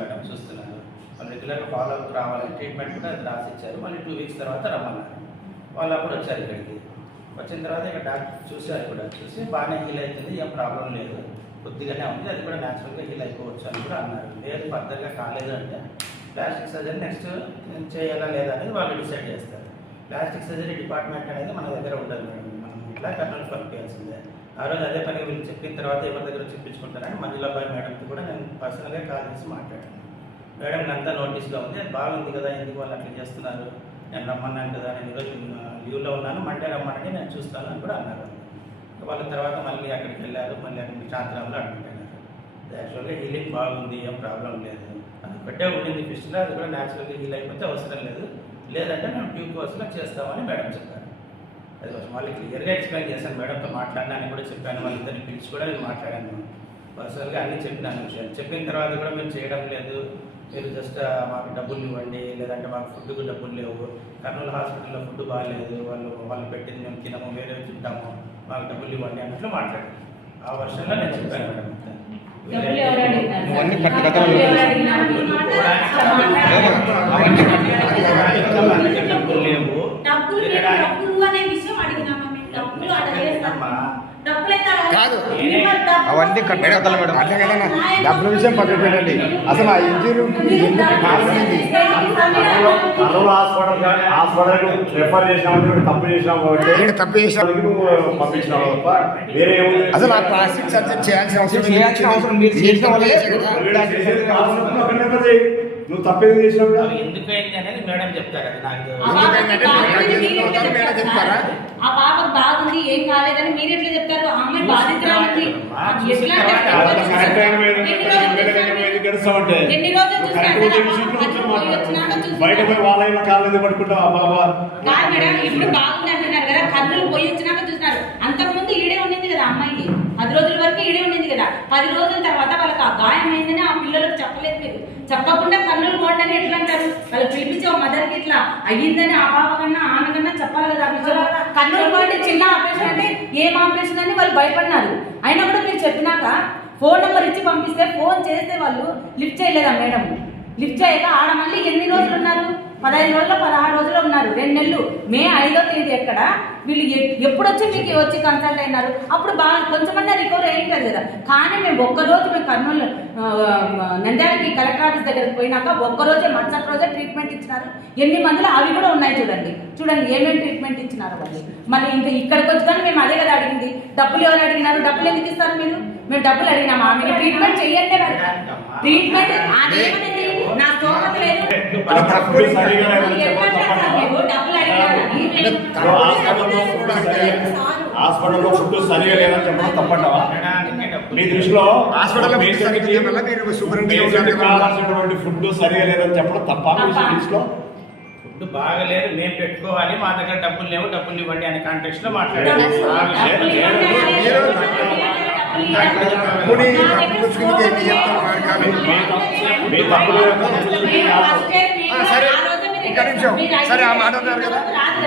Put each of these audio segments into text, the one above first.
Madam చూస్తున్నారు. వాళ్ళు రెగ్యులర్గా ఫాలో అప్ రావాలని ట్రీట్మెంట్ కూడా రాసి ఇచ్చారు. మళ్ళీ 2 వీక్స్ తర్వాత రమ్మన్నారు. వాళ్ళు అప్పుడు వచ్చారు ఇక్కడికి. వచ్చిన తర్వాత ఇక్కడ డాక్టర్ చూసారు, కూడా చూసి బాగానే హీల్ అవుతుంది, ఏం ప్రాబ్లం లేదు, కొద్దిగానే ఉంది, అది కూడా న్యాచురల్గా హీల్ అయిపోవచ్చు అని కూడా అన్నారు. లేదు ఫర్దర్గా కాలేదు అంటే ప్లాస్టిక్ సర్జరీ నెక్స్ట్ చేయాలా లేదా అనేది వాళ్ళు డిసైడ్ చేస్తారు. ప్లాస్టిక్ సర్జరీ డిపార్ట్మెంట్ అనేది మన దగ్గర ఉండదు మేడం, మనం ఇట్లా కర్నూలు పంపించాల్సిందే. ఆ రోజు అదే పని వీళ్ళు చెప్పిన తర్వాత ఎవరి దగ్గర చెప్పించుకుంటారని మంజులాబాయ్ మేడంకి కూడా నేను పర్సనల్గా కాల్ చేసి మాట్లాడాను. మేడం అంతా నోటీస్లో ఉంది, అది బాగుంది కదా, ఎందుకు వాళ్ళు అట్లా చేస్తున్నారు, నేను రమ్మన్నాను కదా, నేను ఈరోజు లీవ్లో ఉన్నాను, మండే రమ్మనండి నేను చూస్తాను అని కూడా అన్నారు. వాళ్ళ తర్వాత మళ్ళీ అక్కడికి వెళ్ళారు, మళ్ళీ అక్కడికి చాంద్రాంలో అడ్మిట్ అయినారు. యాక్చువల్గా హీలింగ్ బాగుంది, ఏం ప్రాబ్లం లేదు, అది పెట్టే ఉండింది ఫిష్లో, అది కూడా న్యాచురల్గా హీల్ అయిపోతే అవసరం లేదు, లేదంటే మేము ట్యూబ్ కోర్సులో చేస్తామని మేడం చెప్పారు. అది వాళ్ళకి క్లియర్గా ఎక్స్ప్లెయిన్ చేశాను, మేడంతో మాట్లాడినాను కూడా చెప్పాను, వాళ్ళిద్దరిని పిలిచి కూడా నేను మాట్లాడాను, పర్సనల్గా అన్నీ చెప్పినాను విషయాలు. చెప్పిన తర్వాత కూడా మేము చేయడం లేదు, మీరు జస్ట్ మాకు డబ్బులు ఇవ్వండి, లేదంటే మాకు ఫుడ్కు డబ్బులు లేవు, కర్నూలు హాస్పిటల్లో ఫుడ్ బాగాలేదు, వాళ్ళు పెట్టింది మేము తినము, వేరే తింటాము, మాకు డబ్బులు ఇవ్వండి అన్నట్లు మాట్లాడాను. ఆ వర్షంలో నేను చెప్పాను మేడం. డబ్బులు లేవు అవన్నీ కట్టగల మేడం, డబ్బుల విషయం పక్కన పెట్టండి. అసలు ఆ ఇంజరీ హాస్పిటల్ రెఫర్ చేసినామంటే తప్పు చేసినావు వేరే అసలు ఆ ప్లాస్టిక్ సర్జరీ చేయాల్సిన అవసరం నువ్వు తప్పేది చేసినావు ఎందుకు అయింది అనేది మేడం చెప్తారు. అది మేడం చెప్తారా? ఆ పాప బాగుంది, ఏం కాలేదని మీరు ఎట్లా చెప్తారు? అమ్మాయి బాధితురాలికి ఎన్ని రోజులు బయట పోయి వాళ్ళ కాళ్ళు పట్టుకుంటావు కాదు మేడం, ఇప్పుడు బాగుంది అంటున్నారు కదా, కర్నూలు పోయి వచ్చినాక చూస్తున్నారు. అంతకుముందు ఈడే ఉండింది కదా అమ్మాయి, 10 రోజుల వరకు ఈడే ఉండింది కదా, 10 రోజుల తర్వాత వాళ్ళకి ఆ గాయం అయిందని ఆ పిల్లలకు చెప్పలేదు. మీరు చెప్పకుండా కర్నూలు పోండి అని ఎట్లా అంటారు? వాళ్ళు పిలిపించి ఆ మదర్కి ఇట్లా అయ్యిందని ఆ పాప కన్నా ఆమె కన్నా చెప్పాలి కదా. కర్నూలు పోండి చిన్న ఆపరేషన్ అంటే ఏం ఆపరేషన్ అని వాళ్ళు భయపడినారు. అయినా కూడా మీరు చెప్పినాక ఫోన్ నెంబర్ ఇచ్చి పంపిస్తే ఫోన్ చేస్తే వాళ్ళు లిఫ్ట్ చేయలేదా మేడం? లిఫ్ట్ చేయక ఆడ మళ్ళీ ఎన్ని రోజులు ఉన్నారు? 15 రోజులు 16 రోజులు ఉన్నారు, 2 నెలలు. మే 5వ తేదీ ఎక్కడ వీళ్ళు ఎప్పుడు వచ్చి మీకు వచ్చి కన్సల్ట్ అయినారు? అప్పుడు బాగా కొంచెమన్నా రికవర్ అయ్యింటారు కదా. కానీ మేము ఒక్కరోజు మేము కర్నూలు నంద్యాలకి కలెక్టర్ ఆఫీస్ దగ్గరికి పోయినాక ఒక్కరోజే మరుసటి రోజే ట్రీట్మెంట్ ఇచ్చినారు. ఎన్ని మందులు అవి కూడా ఉన్నాయి చూడండి ఏమేమి ట్రీట్మెంట్ ఇచ్చినారు వాళ్ళు. మళ్ళీ ఇంకా ఇక్కడికి వచ్చి కానీ మేము అదే కదా అడిగింది, డబ్బులు ఎవరు అడిగినారు? డబ్బులు ఎందుకు ఇస్తారు మీరు? మేము డబ్బులు అడిగినామా? ఆమెకి ట్రీట్మెంట్ చెయ్యండి, ట్రీట్మెంట్ అదేమనేది నా స్తోమత లేదు. హాస్పిటల్లో ఫుడ్ సరిగా లేదని చెప్పడం తప్పంటావా? మీ దృష్టిలో కావాల్సినటువంటి ఫుడ్ సరిగా లేదని చెప్పడం తప్ప? మీ దృష్టిలో ఫుడ్ బాగలేదు, మేము పెట్టుకోవాలి, మా దగ్గర డబ్బులు లేవు, డబ్బులు ఇవ్వండి అనే కాంటెక్స్ట్ లో మాట్లాడారు. సరే ఆ మాట అన్నారు కదా,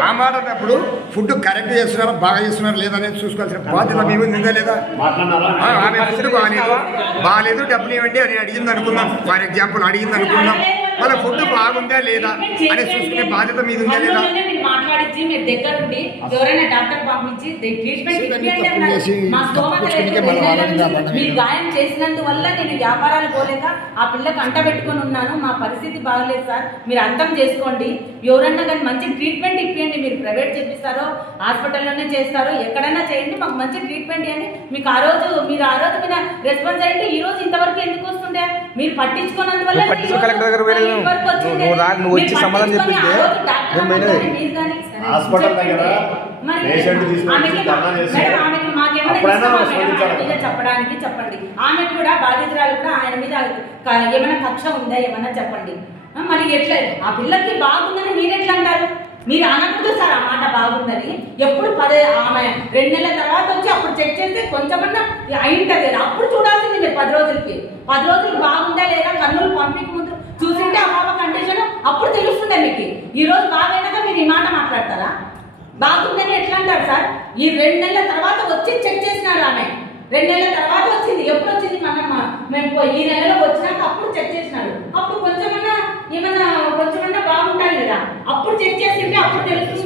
ఆ మాట అన్నప్పుడు ఫుడ్ కరెక్ట్ చేస్తున్నారా బాగా చేస్తున్నారా లేదనేది చూసుకోవాల్సిన బాధ్యత మీ ఉందా లేదా? ఆమె ఫుడ్ బాగాలేదు డబ్బులు ఇవ్వండి అని అడిగింది అనుకుందాం, ఫర్ ఎగ్జాంపుల్ అడిగింది అనుకుందాం, వాళ్ళ ఫుడ్ బాగుందా లేదా అని చూసుకునే బాధ్యత మీద ఉందా లేదా? మాట్లాడించి మీరు దగ్గర ఉండి ఎవరైనా డాక్టర్ పంపించి మీరు గాయం చేసినందువల్ల నేను వ్యాపారాలు పోలేక ఆ పిల్లకి అంట పెట్టుకుని ఉన్నాను, మా పరిస్థితి బాగలేదు సార్, మీరు అర్థం చేసుకోండి, ఎవరన్నా కానీ మంచి ట్రీట్మెంట్ ఇప్పియండి, మీరు ప్రైవేట్ చేపిస్తారో హాస్పిటల్లోనే చేస్తారో ఎక్కడైనా చేయండి, మాకు మంచి ట్రీట్మెంట్ ఇవ్వండి. మీకు ఆ రోజు మీరు మీద రెస్పాన్స్ అయ్యింది, ఈ రోజు ఇంతవరకు ఎందుకు వస్తుండే? మీరు పట్టించుకున్నందువల్ల నువ్వు వచ్చి సమాధానం చెప్పింది హాస్పిటల్ దగ్గర చెప్పండి. ఆమె కూడా బాధితురాలు కూడా ఆయన మీద ఏమైనా కక్ష ఉందా ఏమన్నా చెప్పండి. మరి ఎట్లా ఆ పిల్లకి బాగుందని మీరు ఎట్లా అంటారు? మీరు అనకూడదు సార్ ఆ మాట బాగుందని. ఎప్పుడు ఆమె 2 నెలల తర్వాత వచ్చి అప్పుడు చెక్ చేస్తే కొంచెమన్నా అయింటది కదా, అప్పుడు చూడాల్సింది మీరు 10 రోజులకి. 10 రోజులు బాగుందా లేదా కన్నులు పంపిక ముందు చూసింటే ఆ పాప కండిషన్ అప్పుడు తెలుస్తుందా మీకు? ఈ రోజు బాగైనాక మీరు ఈ మాట మాట్లాడతారా? బాగుందని ఎట్లా అంటారు సార్? ఈ 2 నెలల తర్వాత వచ్చి చెక్ చేసినారు ఆమె. 2 నెలల తర్వాత వచ్చింది. ఎప్పుడు వచ్చింది? మేము ఈ నెలలో వచ్చినాక అప్పుడు చెక్ చేసినారు. అప్పుడు కొంచెమన్నా బాగుంటాయి కదా, అప్పుడు చెక్ చేసింటే అప్పుడు తెలుస్తుంది.